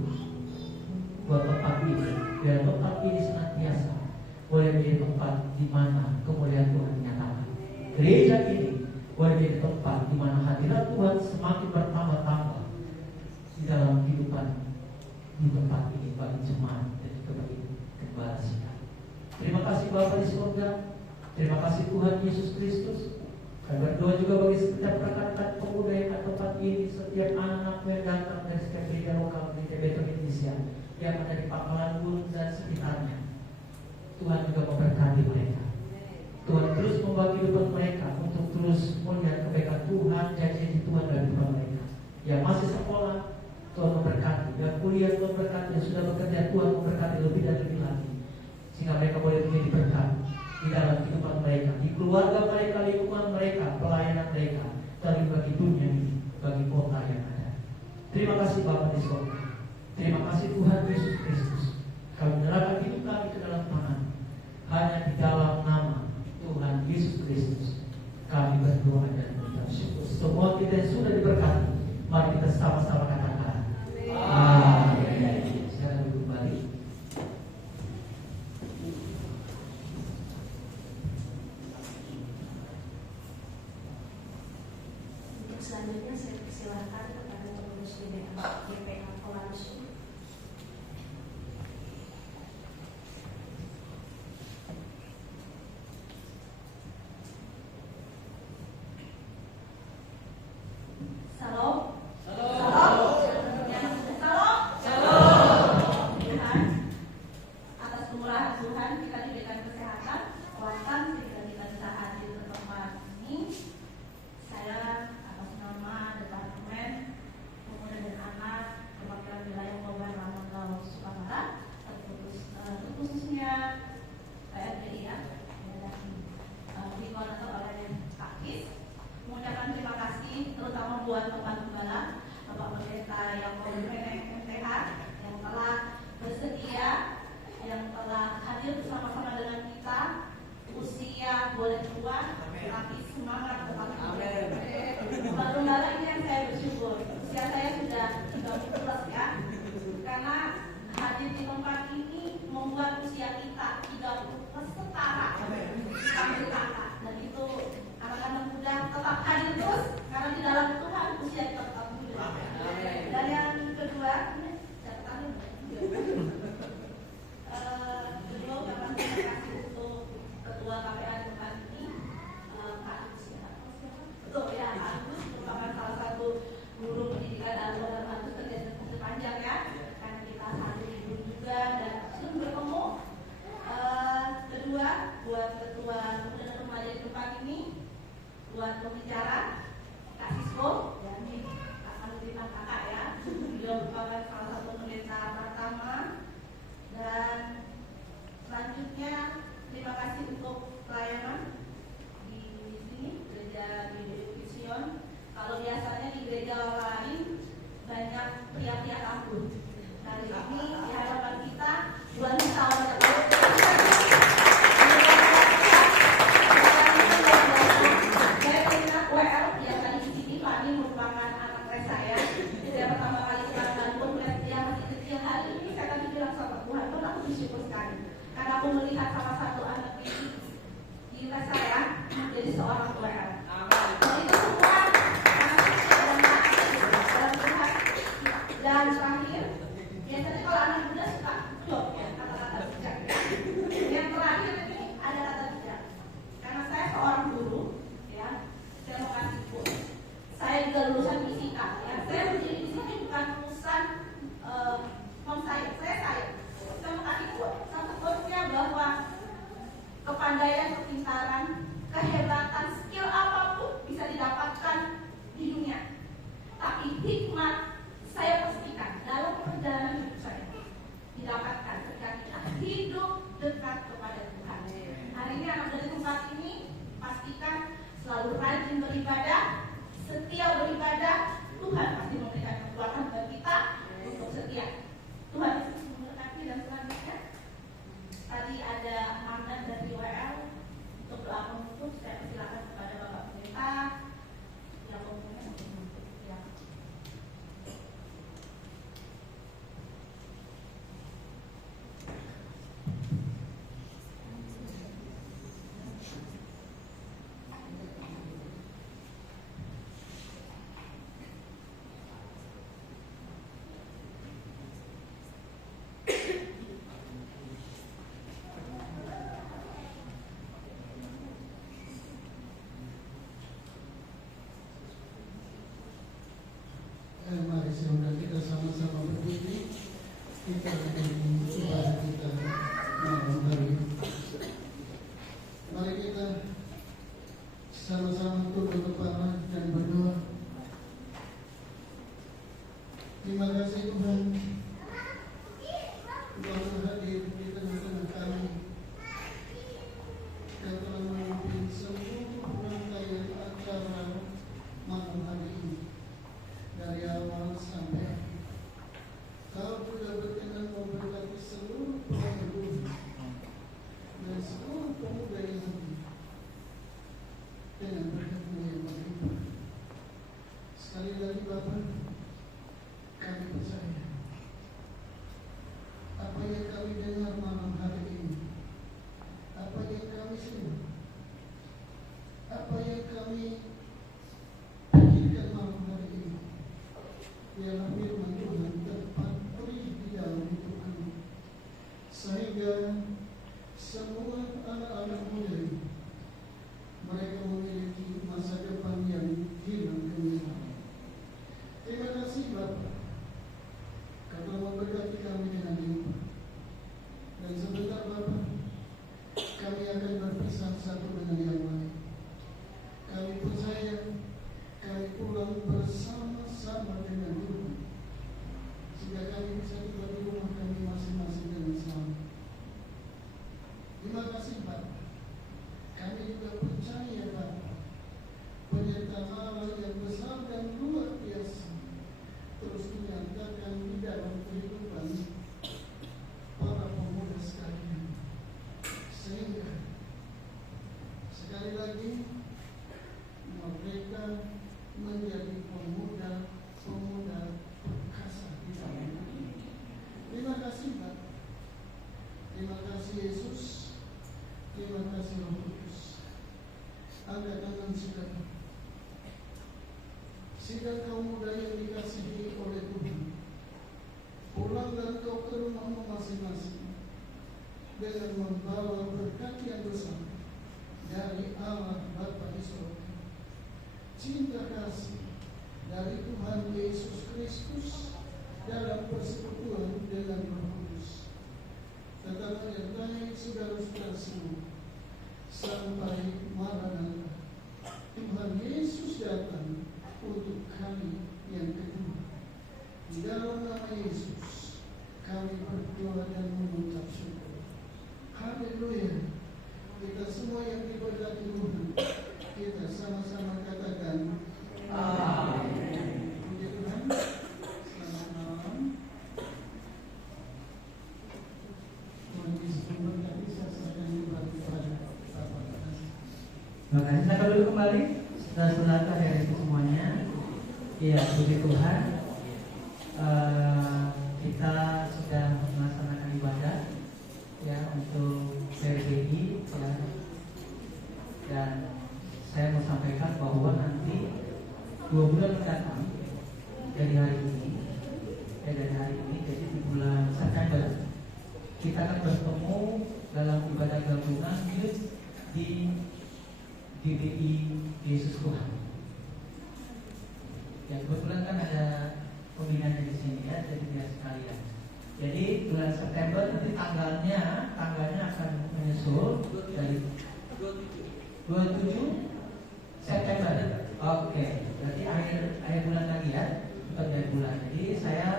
buat tempat ini, biar tempat ini senantiasa boleh menjadi tempat di mana kemuliaan Tuhan dinyatakan. Gereja ini boleh menjadi tempat di mana hadirat Tuhan semakin bertambah-tambah di dalam kehidupan di tempat ini bagi jemaat dan juga bagi gembala kita. Terima kasih Bapa di surga. Terima kasih Tuhan Yesus Kristus. Kami berdoa juga bagi setiap rekan-rekan pemuda yang ada tempat ini, setiap anak-anak yang datang dari setiap gereja lokal gereja Betel Indonesia yang ada di Pangkalan Bun dan sekitarnya. Tuhan juga memberkati mereka. Tuhan terus membagi hidup mereka untuk terus melihat kebaikan Tuhan, janji Tuhan dalam hidup mereka. Yang masih sekolah, Tuhan memberkati. Yang kuliah, Tuhan memberkati. Yang sudah bekerja, Tuhan memberkati lebih dan lebih lagi. Sehingga mereka boleh menjadi berkat di dalam kehidupan mereka, di keluarga mereka, lingkungan mereka, pelayanan mereka, dan bagi dunia ini, bagi kota yang ada. Terima kasih Bapa di surga. Terima kasih Tuhan Yesus Kristus. Kami menyerahkan hidup kami ke dalam tangan. Hanya di dalam nama Tuhan Yesus Kristus kami berdoa dan bersyukur. Semua kita yang sudah diberkati, mari kita sama-sama katakan amin. Sekarang duduk kembali. Untuk selanjutnya saya persilahkan kepada pengurus GPA Kolansum. Salam. Atas kemurahan Tuhan kita diberikan kesehatan, kekuatan sehingga kita bisa hadir ke tempat ini. Saya atas nama Departemen Pemuda dan Anak Perwakilan Wilayah Kabupaten Rantau Sumatera, terkhususnya PRDI ya, dan dikoordinator oleh Pak Kis, mengucapkan terima kasih terutama buat Bapak Gembala, Bapak Pendeta yang MTH yang telah bersedia, yang telah hadir bersama-sama dengan kita. Usia boleh tua, tapi semangat tetap ada. Bapak Gembala ini yang saya bersyukur. Usia saya sudah 30 plus ya, karena hadir di tempat ini membuat usia kita 30 plus setara sampai kakak. Dan itu anak-anak muda tetap hadir terus karena di dalam Tuhan usia tetap muda. Dan yang kedua, catatan kedua ucapan terima kasih untuk ketua KPA tempat ini, Pak Agus ya. Betul ya, Pak Agus merupakan salah satu guru pendidikan Alfa dan Agus kerja sepanjang ya, karena kita satu ibu juga dan sering bertemu. Kedua, buat ketua pemuda dan remaja di tempat ini, buat pembicara Kak Sisko, ya ini akan memberikan kakak ya. Beliau merupakan salah satu pendeta pertama. Dan selanjutnya terima kasih untuk pelayanan di sini gereja di Vision. Kalau biasanya di gereja lain banyak pria-pria kampung. Kali ini di hadapan kita wanita aku melihat salah satu anak ini di tes saya menjadi seorang WL. Dan itu semua dalam Tuhan. Dan terakhir, biasanya kalau anak muda suka job ya, kata-kata bijak. Yang terakhir ini ada kata bijak. Karena saya seorang guru, ya, saya mau kasih quote. Saya juga lulusan fisika, ya. Saya berdiri di sini bukan lulusan non-science, saya mau kasih quote. Satu quote-nya bahwa kita akan ibadah kita malam hari. Mari kita sama-sama tunduk kepala dan berdoa. Terima kasih Tuhan, Tuhan hadir di tengah-tengah kami. Kau telah memimpin seluruh rangkaian acara malam hari ini dari awal sampai akhir. Kau juga berkenan memberkati seluruh penghulu dan seluruh pemuda yang hadir dengan berkat-Mu yang berlimpah. Sekali lagi Bapa, kami percaya apa yang kami dengar malam hari ini, apa yang kami simak, apa yang kami pikirkan malam hari ini, ialah firman Tuhan tepat di dalam hidup kami, sehingga semua anak-anak muda ini, mereka memiliki masa depan yang hilang gemilang. Terima kasih Bapa, Kau telah memberkati kami dengan limpah. Dan sebentar Bapa, kami akan berpisah satu dengan yang lain. Kami percaya kami pulang bersama-sama dengan Tuhan, sehingga kami bisa tiba di rumah kami masing-masing dengan selamat. Terima kasih Bapa. Kami juga percaya Bapa, penyertaan Allah yang besar dan luar biasa terus dinyatakan di dalam kehidupan para pemuda sekalian, sehingga sekali lagi mereka menjadi pemuda perkasa di dalam ini. Terima kasih Pak. Terima kasih Yesus. Terima kasih Roh Kudus. Angkat tangan saudara. Sidang kaum muda yang dikasihi oleh Tuhan, pulang dan kau ke rumahmu masing-masing dengan membawa berkat yang besar dari Allah Bapa di surga, cinta kasih dari Tuhan Yesus Kristus dalam persekutuan dengan Roh Kudus, tetap menyertai saudara-saudara semua sampai Maranatha. Tuhan Yesus datang untuk kali yang kedua. Di dalam nama Yesus kami berdoa dan mengucap syukur. Haleluya. Kita semua yang diberkati Tuhan, kita sama-sama katakan amin. Puji Tuhan. Selamat malam. Tuhan Yesus memberkati. Saya sedang dibantu pada Bapak. Terima kasih. Saya dulu kembali. Saudara-saudara dari semuanya, ya puji Tuhan, kita sudah melaksanakan ibadah ya untuk PBI ya, dan saya mau sampaikan bahwa nanti 2 bulan mendatang dari hari ini, jadi di bulan September kita akan bertemu dalam ibadah gabungan di GBI Yesus Tuhan. Ya kebetulan kan ada pembinanya di sini ya, jadi biar sekalian. Jadi bulan September nanti tanggalnya akan menyusul dari 27 September. Oke, berarti akhir bulan lagi ya, bukan dari bulan. Jadi saya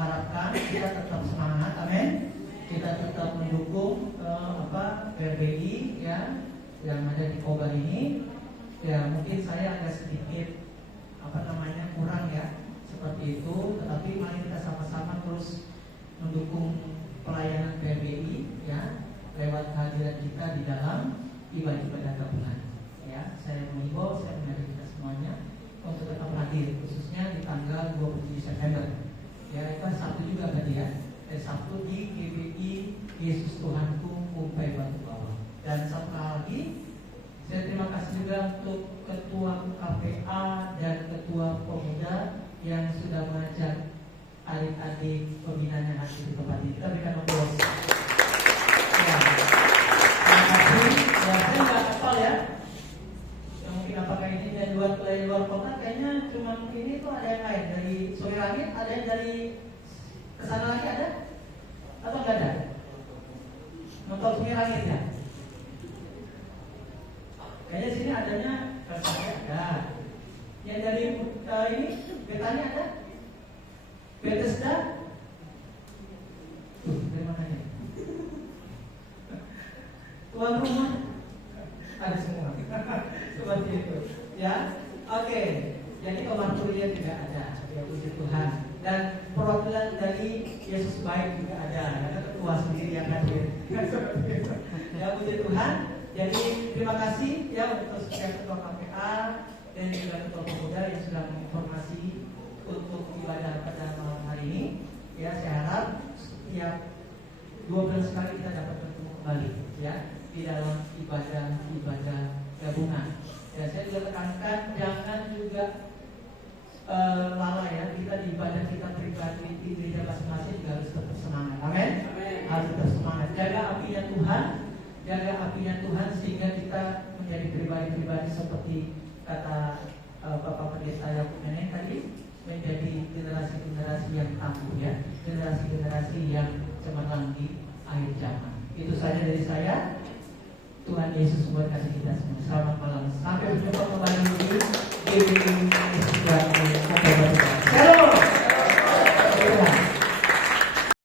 harapkan kita tetap semangat, amin. Kita tetap mendukung PBI ya yang ada di Kobar ini. Ya mungkin saya agak sedikit kurang ya seperti itu, tetapi mari kita sama-sama terus mendukung pelayanan PBI ya lewat hadirat kita di dalam ibadah gabungan. Ya, saya mengimbau, saya mengajak kita semuanya untuk tetap hadir, khususnya di tanggal 27 September. Ya, itu Sabtu juga berarti ya. Sabtu di GBI Yesus Tuhanku Kumpai Batu Bawah. Dan satu lagi, saya terima kasih juga untuk Ketua KPA dan Ketua Pemuda yang sudah mengajak adik-adik pembinanya hadir di tempat ini. Kita berikan aplaus. Ya, terima kasih. Ya, saya nggak hafal ya. Mungkin apakah ini dari luar kota? Kayaknya cuma ini tuh ada yang lain dari Sore Langit, ada yang dari Kesana lagi ada? Atau enggak ada? Nonton Bumi Langit ya? Kayaknya sini adanya Persada ada. Yang dari ini Betania ada? Bethesda? Dari mana ya? Tuan rumah ada semua. Seperti itu. Ya, oke. Jadi Omar Kuliah tidak ada. Ya puji Tuhan. Dan perwakilan dari Yesus baik juga ada. Karena ketua sendiri yang hadir. Ya puji Tuhan. Jadi terima kasih ya untuk setiap ketua KPA dan juga ketua pemuda yang sudah menginformasi untuk ibadah pada malam hari ini. Ya saya harap setiap 2 bulan sekali kita dapat bertemu kembali ya di dalam ibadah gabungan. Dan saya juga tekankan jangan juga lalai ya, kita di ibadah kita pribadi di gereja masing-masing juga harus tetap semangat. Amin. Harus tetap semangat. Jaga apinya Tuhan sehingga kita menjadi pribadi-pribadi seperti kata Bapak Pendeta Yakub Neneng tadi, menjadi generasi-generasi yang tangguh ya, generasi-generasi yang cemerlang di akhir zaman. Itu saja dari saya. Tuhan Yesus memberkati kita semua. Selamat malam. Sampai berjumpa kembali di